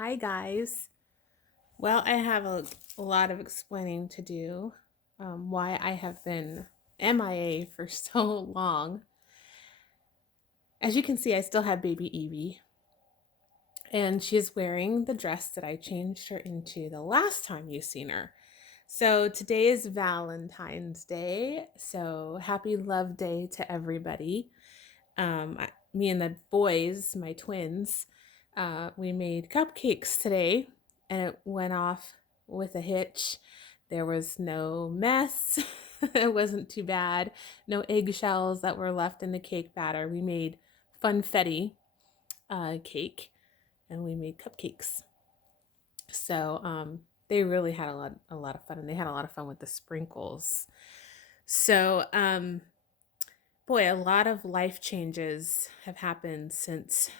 Hi, guys. Well, I have a lot of explaining to do why I have been MIA for so long. As you can see, I still have baby Evie, and she's wearing the dress that I changed her into the last time you seen her. So today is Valentine's Day. So happy Love Day to everybody. Me and the boys, my twins, we made cupcakes today, and it went off with a hitch. There was no mess. It wasn't too bad. No eggshells that were left in the cake batter. We made funfetti cake, and we made cupcakes. So they really had a lot of fun, and they had a lot of fun with the sprinkles. So boy, a lot of life changes have happened since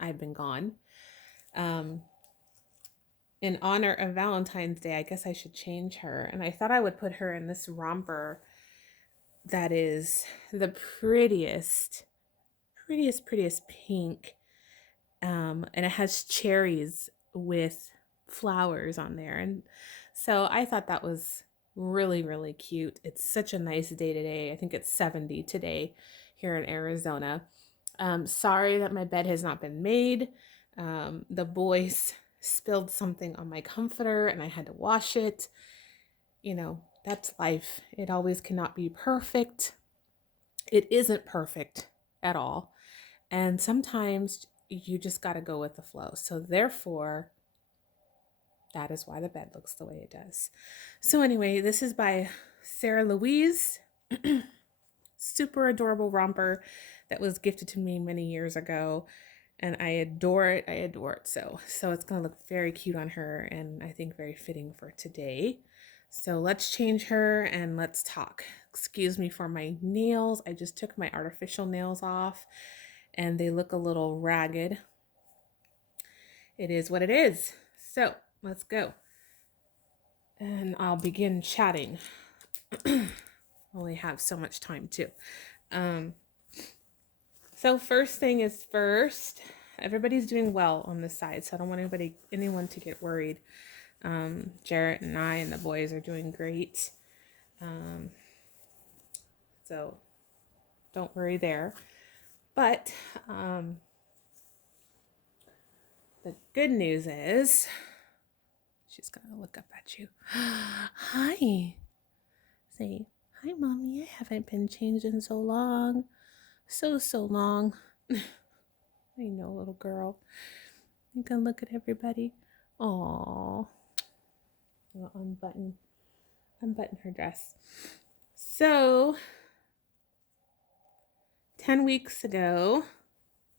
I've been gone. Um, in honor of Valentine's Day, I guess I should change her. And I thought I would put her in this romper that is the prettiest pink. And it has cherries with flowers on there. And so I thought that was really cute. It's such a nice day today. I think it's 70 today here in Arizona. Sorry that my bed has not been made. The boys spilled something on my comforter and I had to wash it. You know, that's life. It always cannot be perfect. It isn't perfect at all. And sometimes you just got to go with the flow. So, therefore, that is why the bed looks the way it does. So, anyway, this is by Sarah Louise. Super adorable romper that was gifted to me many years ago. And I adore it. I adore it so it's going to look very cute on her, and I think very fitting for today. So let's change her and let's talk. Excuse me for my nails. I just took my artificial nails off and they look a little ragged. It is what it is. So let's go. And I'll begin chatting. Only have so much time too. So first thing is first, everybody's doing well on this side, so I don't want anyone to get worried. Jarrett and I and the boys are doing great. So don't worry there. But the good news is, she's gonna look up at you. Hi. Say, hi, Mommy. I haven't been changed in so long. So long. I know, little girl. You can look at everybody. Aww. I'll unbutton her dress. So, 10 weeks ago,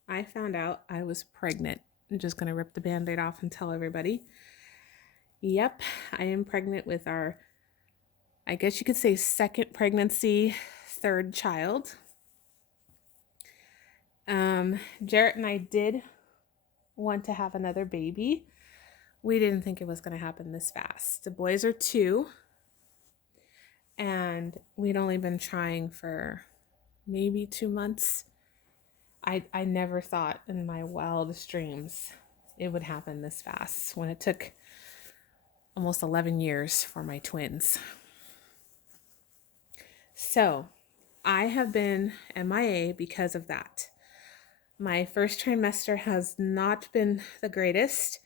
I found out I was pregnant. I'm just going to rip the Band-Aid off and tell everybody. Yep, I am pregnant with our, I guess you could say, second pregnancy, third child. Jarrett and I did want to have another baby. We didn't think it was going to happen this fast. The boys are 2, and we'd only been trying for maybe 2 months. I never thought in my wildest dreams it would happen this fast when it took almost 11 years for my twins. So I have been MIA because of that. My first trimester has not been the greatest,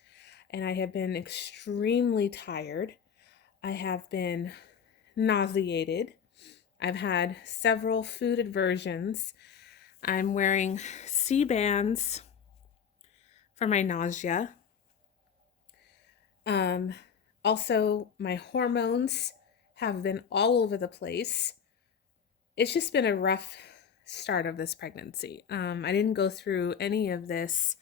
and I have been extremely tired. I have been nauseated. I've had several food aversions. I'm wearing C-bands for my nausea. Also, my hormones have been all over the place. It's just been a rough start of this pregnancy. I didn't go through any of this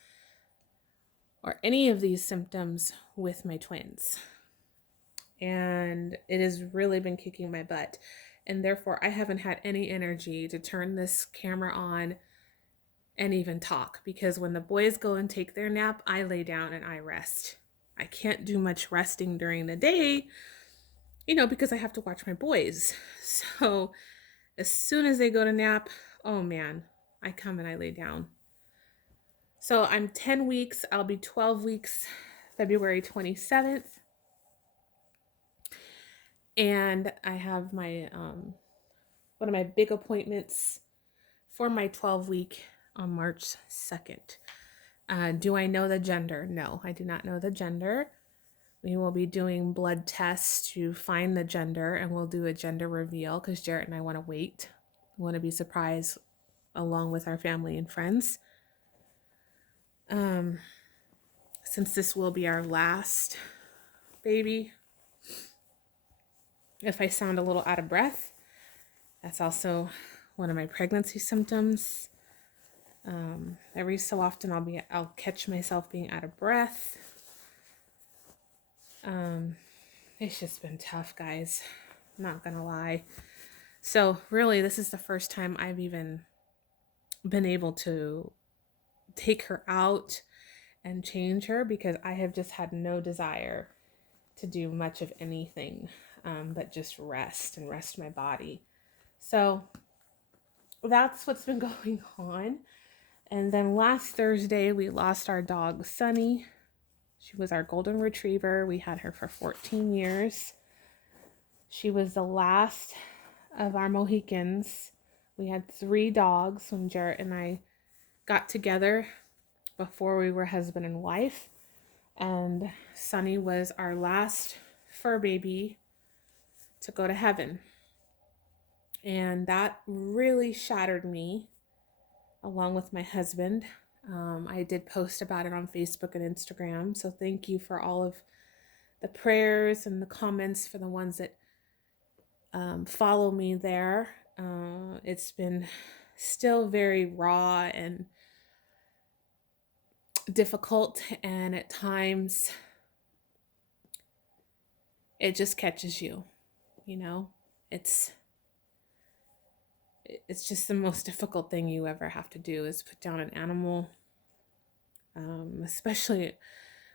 or any of these symptoms with my twins. And it has really been kicking my butt. And therefore, I haven't had any energy to turn this camera on and even talk, because when the boys go and take their nap, I lay down and I rest. I can't do much resting during the day, because I have to watch my boys. So as soon as they go to nap, oh man, I come and I lay down. So I'm 10 weeks. I'll be 12 weeks February 27th. And I have my one of my big appointments for my 12-week on March 2nd. Do I know the gender? No, I do not know the gender. We will be doing blood tests to find the gender, and we'll do a gender reveal because Jarrett and I want to wait. We want to be surprised along with our family and friends. Since this will be our last baby, if I sound a little out of breath, that's also one of my pregnancy symptoms. Every so often I'll catch myself being out of breath. It's just been tough, guys. I'm not gonna lie. So really, this is the first time I've even been able to take her out and change her, because I have just had no desire to do much of anything but just rest and rest my body. So that's what's been going on. And then last Thursday, we lost our dog, Sunny. She was our golden retriever. We had her for 14 years. She was the last of our Mohicans. We had 3 dogs when Jarrett and I got together before we were husband and wife. And Sunny was our last fur baby to go to heaven. And that really shattered me, along with my husband. I did post about it on Facebook and Instagram. So thank you for all of the prayers and the comments for the ones that follow me there. It's been still very raw and difficult, and at times it just catches you, you know. It's just the most difficult thing you ever have to do is put down an animal, especially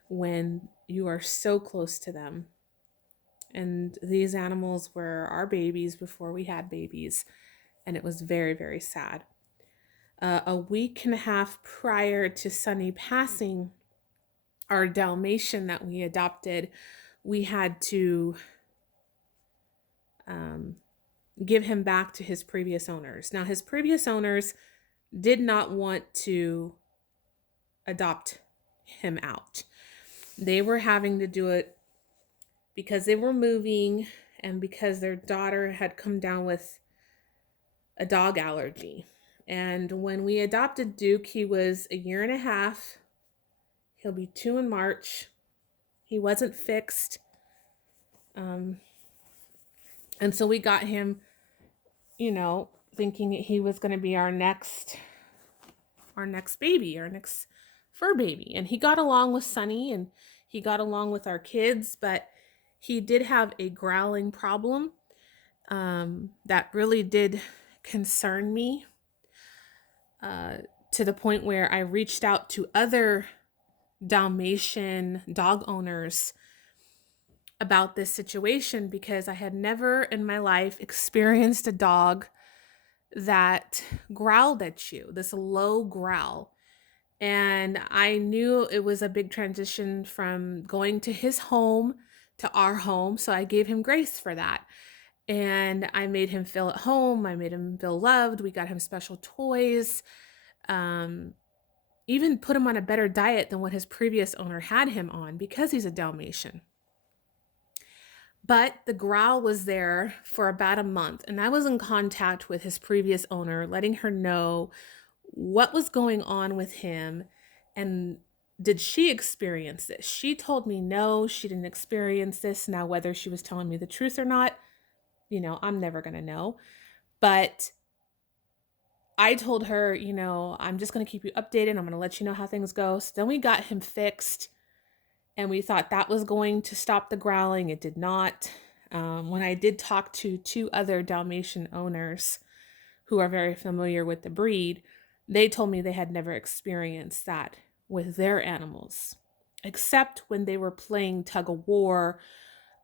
when you are so close to them. And these animals were our babies before we had babies, and it was very, very sad. A week and a half prior to Sunny passing, our Dalmatian that we adopted, we had to give him back to his previous owners. Now, his previous owners did not want to adopt him out. They were having to do it because they were moving and because their daughter had come down with a dog allergy. And when we adopted Duke, he was 1.5 years. He'll be 2 in March. He wasn't fixed. And so we got him, thinking he was going to be our next baby, our next fur baby. And he got along with Sunny and he got along with our kids, but he did have a growling problem that really did concern me, to the point where I reached out to other Dalmatian dog owners about this situation, because I had never in my life experienced a dog that growled at you, this low growl. And I knew it was a big transition from going to his home to our home, so I gave him grace for that. And I made him feel at home. I made him feel loved. We got him special toys. Even put him on a better diet than what his previous owner had him on, because he's a Dalmatian. But the growl was there for about a month, and I was in contact with his previous owner, letting her know what was going on with him and did she experience this. She told me no, she didn't experience this. Now, whether she was telling me the truth or not, I'm never going to know. But I told her, I'm just going to keep you updated. I'm going to let you know how things go. So then we got him fixed, and we thought that was going to stop the growling. It did not. When I did talk to 2 other Dalmatian owners who are very familiar with the breed, they told me they had never experienced that with their animals, except when they were playing tug of war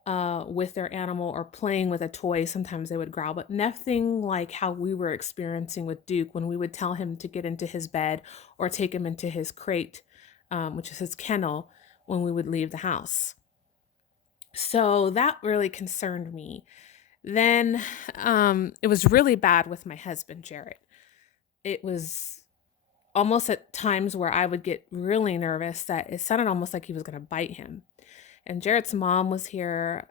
with their animal or playing with a toy. Sometimes they would growl, but nothing like how we were experiencing with Duke when we would tell him to get into his bed or take him into his crate, which is his kennel, when we would leave the house. So that really concerned me. Then it was really bad with my husband, Jared. It was almost at times where I would get really nervous that it sounded almost like he was going to bite him. And Jared's mom was here.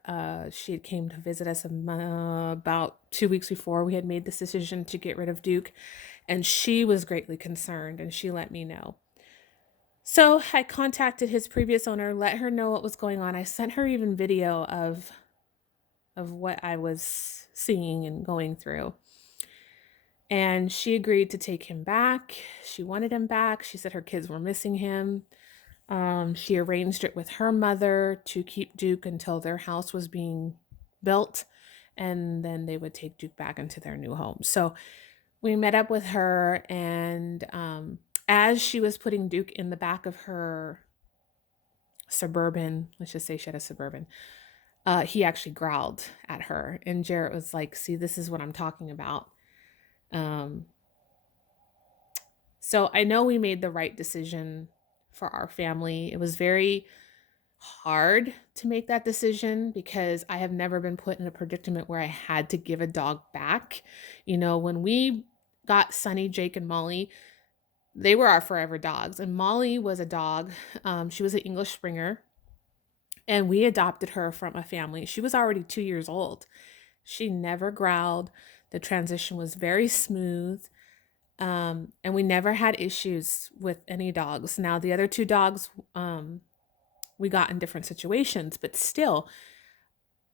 She had came to visit us about 2 weeks before we had made this decision to get rid of Duke, and she was greatly concerned, and she let me know. So I contacted his previous owner, let her know what was going on. I sent her even video of what I was seeing and going through. And she agreed to take him back. She wanted him back. She said her kids were missing him. She arranged it with her mother to keep Duke until their house was being built, and then they would take Duke back into their new home. So we met up with her, and as she was putting Duke in the back of her Suburban, let's just say she had a Suburban, he actually growled at her. And Jarrett was like, see, this is what I'm talking about. So I know we made the right decision for our family. It was very hard to make that decision because I have never been put in a predicament where I had to give a dog back. You know, when we got Sunny, Jake, and Molly, they were our forever dogs. And Molly was a dog. She was an English Springer, and we adopted her from a family. She was already 2 years old. She never growled. The transition was very smooth. And we never had issues with any dogs. Now, the other two dogs, we got in different situations, but still,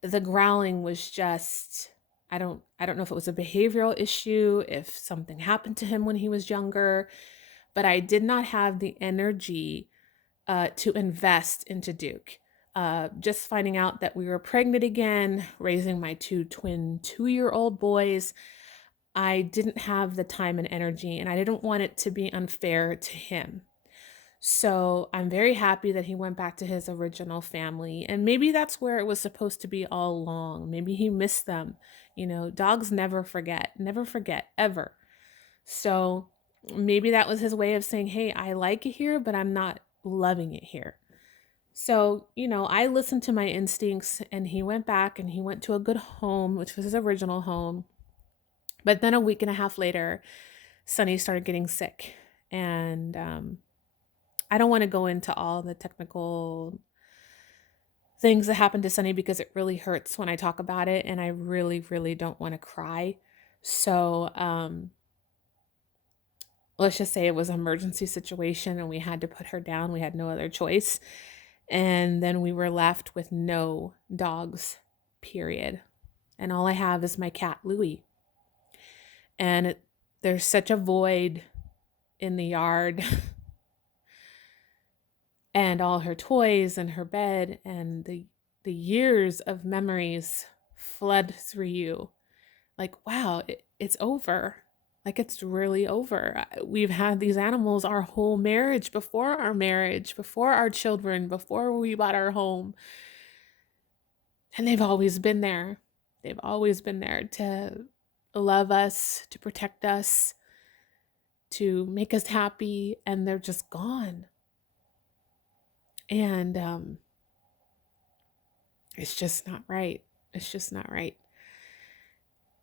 the growling was just, I don't know if it was a behavioral issue, if something happened to him when he was younger, but I did not have the energy to invest into Duke. Just finding out that we were pregnant again, raising my two twin 2-year-old boys, I didn't have the time and energy, and I didn't want it to be unfair to him. So I'm very happy that he went back to his original family. And maybe that's where it was supposed to be all along. Maybe he missed them. You know, dogs never forget ever. So maybe that was his way of saying, hey, I like it here, but I'm not loving it here. So, you know, I listened to my instincts, and he went back and he went to a good home, which was his original home. But then a week and a half later, Sunny started getting sick. And I don't want to go into all the technical things that happened to Sunny because it really hurts when I talk about it, and I really, really don't want to cry. So let's just say it was an emergency situation and we had to put her down. We had no other choice. And then we were left with no dogs, period. And all I have is my cat, Louie. And there's such a void in the yard and all her toys and her bed, and the years of memories flood through you. Like, wow, it's over. Like, it's really over. We've had these animals our whole marriage, before our children, before we bought our home. And they've always been there. They've always been there to love us, to protect us, to make us happy, and they're just gone. And it's just not right. It's just not right.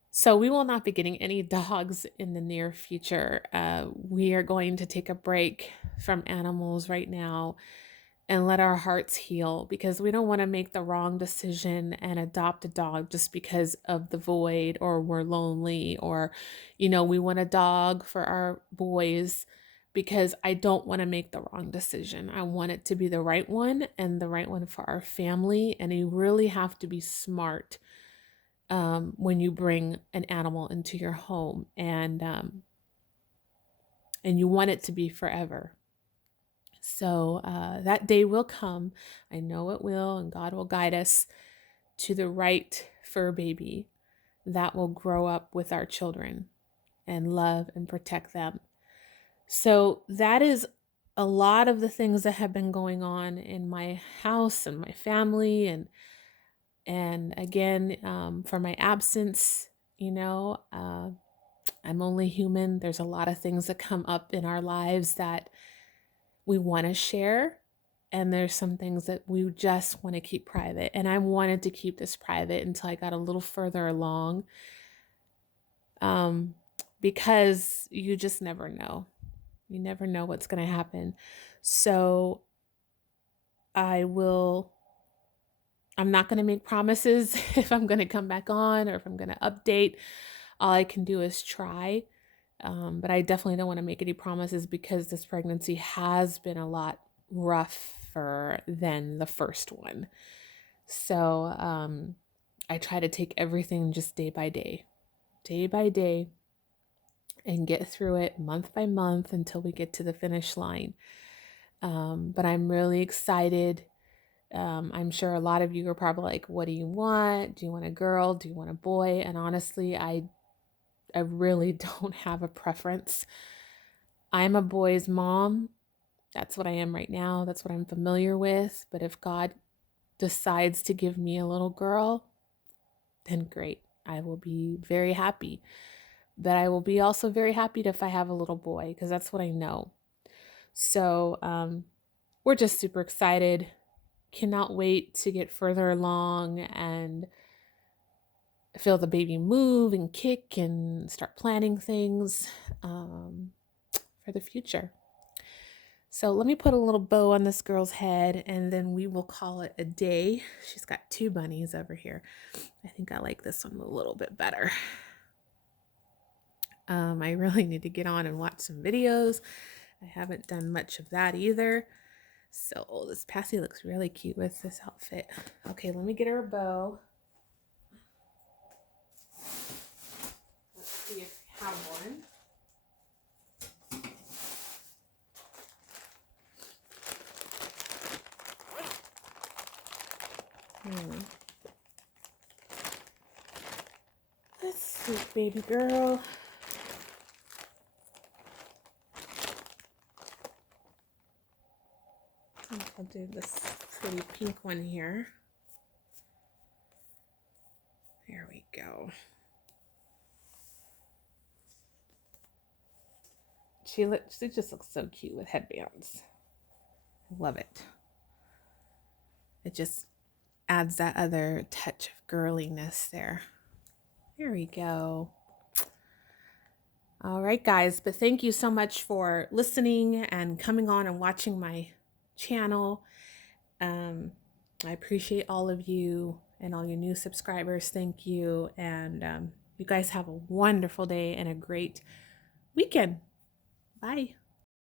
So we will not be getting any dogs in the near future. We are going to take a break from animals right now and let our hearts heal, because we don't want to make the wrong decision and adopt a dog just because of the void, or we're lonely, or, you know, we want a dog for our boys, because I don't want to make the wrong decision. I want it to be the right one, and the right one for our family. And you really have to be smart when you bring an animal into your home, and you want it to be forever. So that day will come. I know it will, and God will guide us to the right fur baby that will grow up with our children and love and protect them. So that is a lot of the things that have been going on in my house and my family. And And again, for my absence, I'm only human. There's a lot of things that come up in our lives that we want to share. And there's some things that we just want to keep private. And I wanted to keep this private until I got a little further along, um, because you just never know. You never know what's going to happen. So I will, I'm not going to make promises if I'm going to come back on or if I'm going to update. All I can do is try. But I definitely don't want to make any promises because this pregnancy has been a lot rougher than the first one. So I try to take everything just day by day, and get through it month by month until we get to the finish line. But I'm really excited. I'm sure a lot of you are probably like, what do you want? Do you want a girl? Do you want a boy? And honestly, I really don't have a preference. I'm a boy's mom. That's what I am right now. That's what I'm familiar with. But if God decides to give me a little girl, then great. I will be very happy. But I will be also very happy if I have a little boy, because that's what I know. So we're just super excited. Cannot wait to get further along and feel the baby move and kick and start planning things for the future. So let me put a little bow on this girl's head and then we will call it a day. She's got two bunnies over here. I think I like this one a little bit better. I really need to get on and watch some videos. I haven't done much of that either. So this Passy looks really cute with this outfit. Okay, let me get her a bow. Let's see if we have one. Let's see, baby girl. I'll do this pretty pink one here. There we go. She just looks so cute with headbands. I love it. It just adds that other touch of girliness there. There we go. All right, guys, but thank you so much for listening and coming on and watching my channel. I appreciate all of you and all your new subscribers. Thank you. And you guys have a wonderful day and a great weekend. Bye.